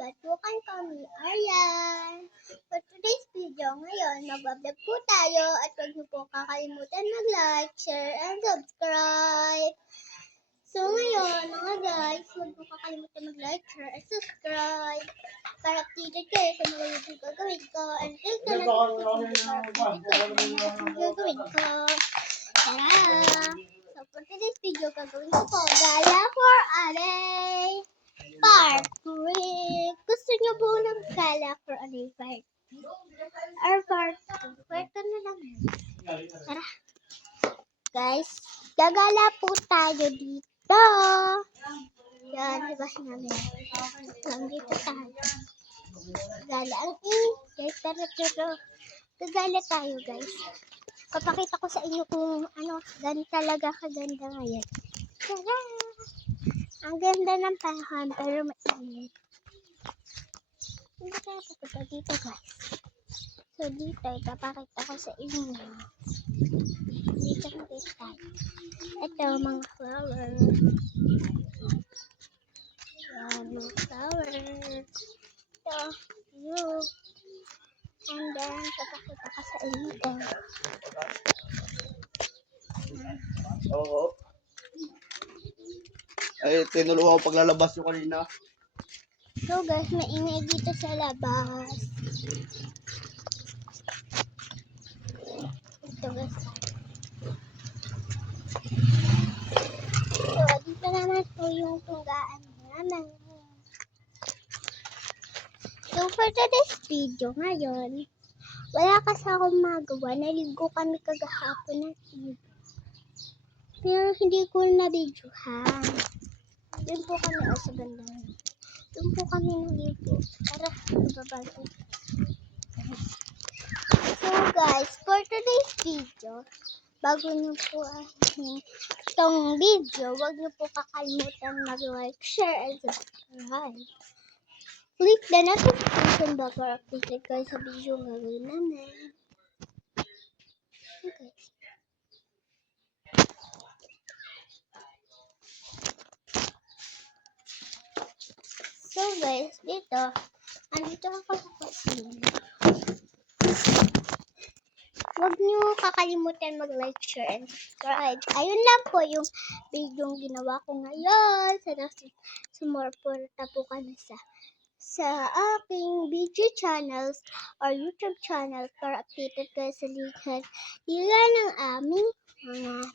batukan kami, ayan. For today's video ngayon, mag-vlog po tayo at huwag niyo po kakalimutan mag-like, share, and subscribe. So ngayon, mga guys, huwag po kakalimutan mag-like, share, and subscribe. Para updated kayo sa mga YouTube gagawin ko. And click na lang sa gagawin ko. Tara! So for today's video, gagawin ko po gala for Aday Part 3. Gusto nyo po ng gala for Aday Part 3? Or Part 2? Part 2 na lang. Tara! Guys, gagala po tayo dito. Yan, diba namin? Dito tayo. Gala ang guys, tara. Gagala tayo guys. Papakita ko sa inyo kung ganun talaga kaganda ngayon. Tara! Ang ganda ng panahon pero mainit. Hindi kaya papunta dito guys. So dito, ipapakita ko sa inyo. Dito tayo. Ito mga flower. Yan, mga flower. Ito, view. And then, papakita ko sa inyo ito. Oo. Ay, tinulungan ko paglalabas yung kanina. So guys, maingay dito sa labas. Ito guys. So, dito naman po yung tunggaan namin. So, for today's video ngayon, wala kasi akong magawa. Naligo kami kagahapon ng eve. Pero hindi ko na-videohan. Doon po kami sa banda. Doon po kami naligo. Tara, bababa. So guys, for today's video, bago nyo po itong video, huwag nyo po kakalimutan mag-like, share, and subscribe. Click the notification bell para updated kayo sa video ng gagawin namin. Okay. So guys, dito, andito ako sa kusina. Huwag nyo kakalimutan mag-like, share, and subscribe. Ayun lang po yung video yung ginawa ko ngayon. Sana sumuporta po kami sa aking video channels or YouTube channel para updated kayo sa liga ng aming mga